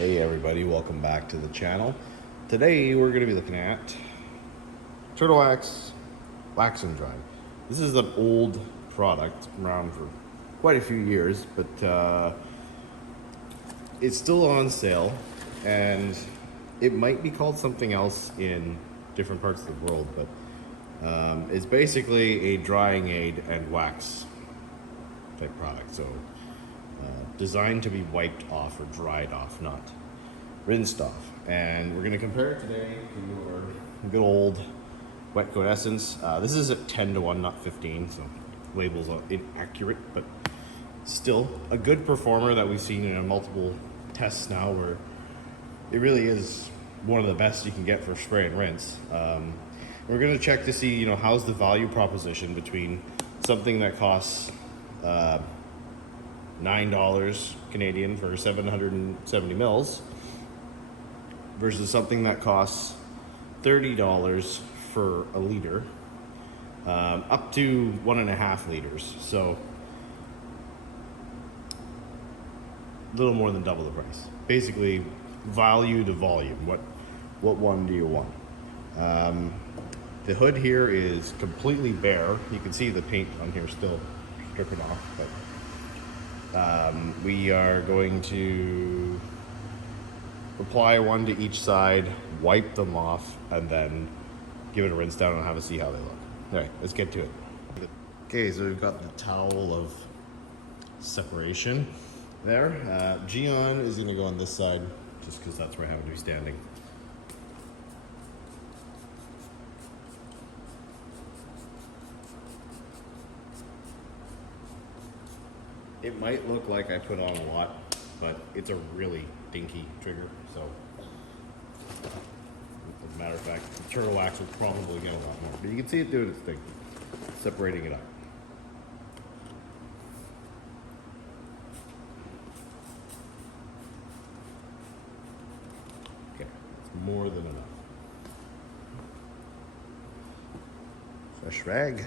Hey everybody, welcome back to the channel. Today we're going to be looking at Turtle Wax and Dry. This is an old product, around for quite a few years, but it's still on sale, and it might be called something else in different parts of the world, but it's basically a drying aid and wax type product. So designed to be wiped off or dried off, not rinsed off. And we're going to compare it today to our good old Wet Coat Essence. This is at 10 to 1, not 15, so labels are inaccurate, but still a good performer that we've seen in multiple tests now, where it really is one of the best you can get for spray and rinse. We're going to check to see, how's the value proposition between something that costs $9 Canadian for 770 mils versus something that costs $30 for a liter, up to 1.5 liters. So a little more than double the price. Basically, value to volume. What one do you want? The hood here is completely bare. You can see the paint on here still stripping off, but we are going to apply one to each side, wipe them off, and then give it a rinse down and have a see how they look. All right, let's get to it. Okay, so we've got the towel of separation there. Gyeon is gonna go on this side just because that's where I have to be standing. It might look like I put on a lot, but it's a really dinky trigger, so as a matter of fact, the turtle wax will probably get a lot more. But you can see it doing its thing, separating it up. Okay, it's more than enough. Fresh rag.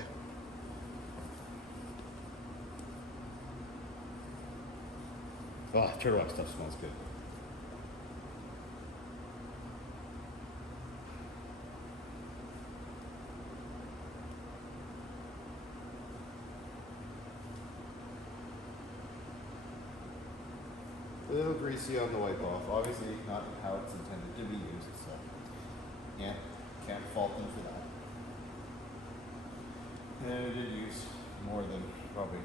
Oh, turtle wax stuff smells good. A little greasy on the wipe off. Obviously not how it's intended to be used, so can't fault them for that. And I did use more than probably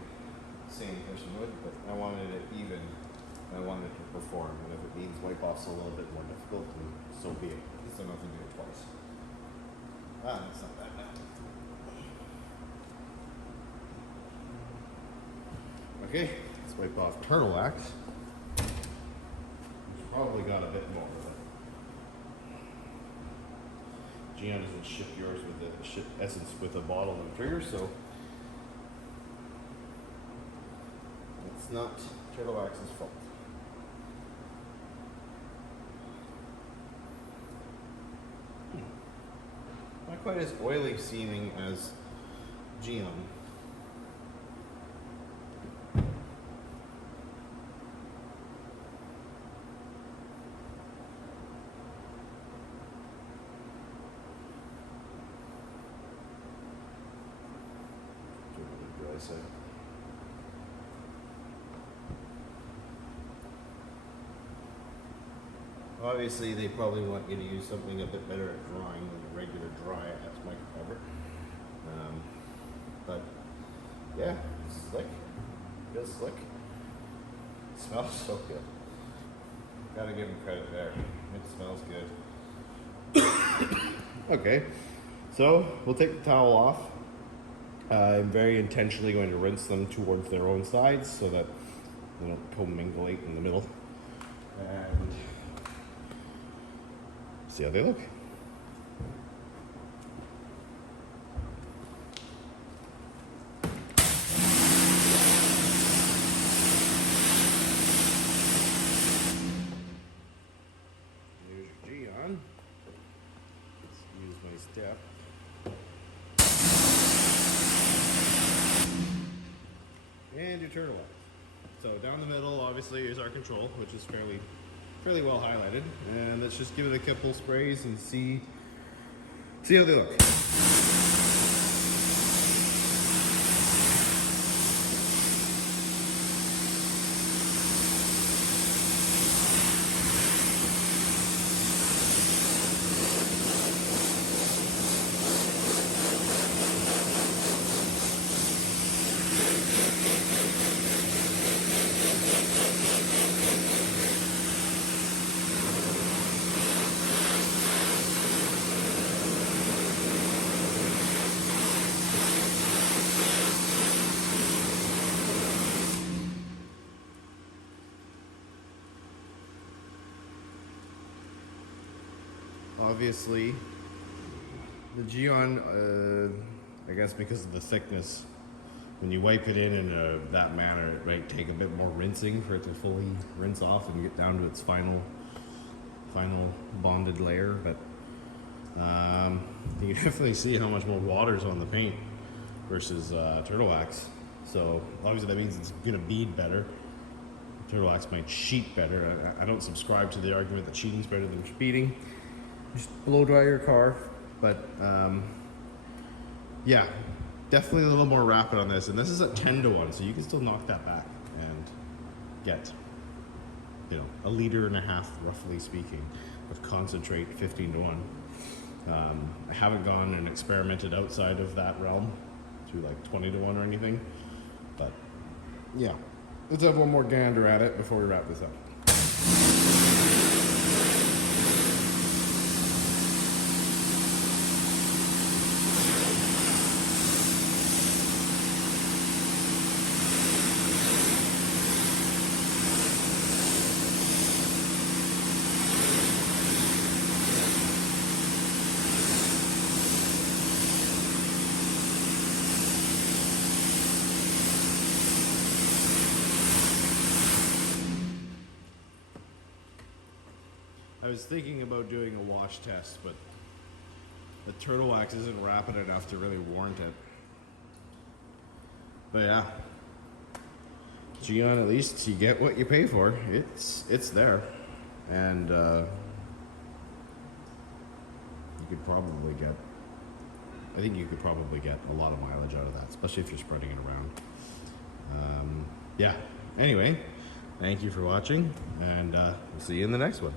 the same person would, but I wanted it even. I wanted it to perform, and if it means wipe off's a little bit more difficult, then so be it. At least I don't have to do it twice. It's not bad now. Okay, let's wipe off turtle wax. Which probably got a bit more of it. Gyeon doesn't ship yours with the ship Essence with a bottle and trigger, so it's not turtle wax's fault. Not quite as oily seeming as Gyeon. What did I say? Obviously, they probably want you to use something a bit better at drying than a regular dry as microfiber. But yeah, slick. Feels slick. It smells so good. Gotta give them credit there. It smells good. Okay, so we'll take the towel off. I'm very intentionally going to rinse them towards their own sides so that they don't commingulate in the middle. And see how they look. Here's your Gyeon. Let's use my step. And your turtle wax. So down the middle, obviously, is our control, which is fairly fairly well highlighted. And let's just give it a couple sprays and see how they look. Obviously, the Gyeon, I guess because of the thickness, when you wipe it in that manner, it might take a bit more rinsing for it to fully rinse off and get down to its final bonded layer. But you can definitely see how much more water's on the paint versus turtle wax. So obviously that means it's gonna bead better. Turtle wax might sheet better. I don't subscribe to the argument that sheeting's better than beading. Just blow dry your car, but yeah, definitely a little more rapid on this. And this is at 10-1, so you can still knock that back and get, you know, 1.5 liters, roughly speaking, of concentrate 15-1. I haven't gone and experimented outside of that realm to like 20-1 or anything, but yeah, let's have one more gander at it before we wrap this up. I was thinking about doing a wash test, but the turtle wax isn't rapid enough to really warrant it. But yeah, Gyeon, at least you get what you pay for. It's there, and you could probably get. I think you could probably get a lot of mileage out of that, especially if you're spreading it around. Yeah. Anyway, thank you for watching, and we'll see you in the next one.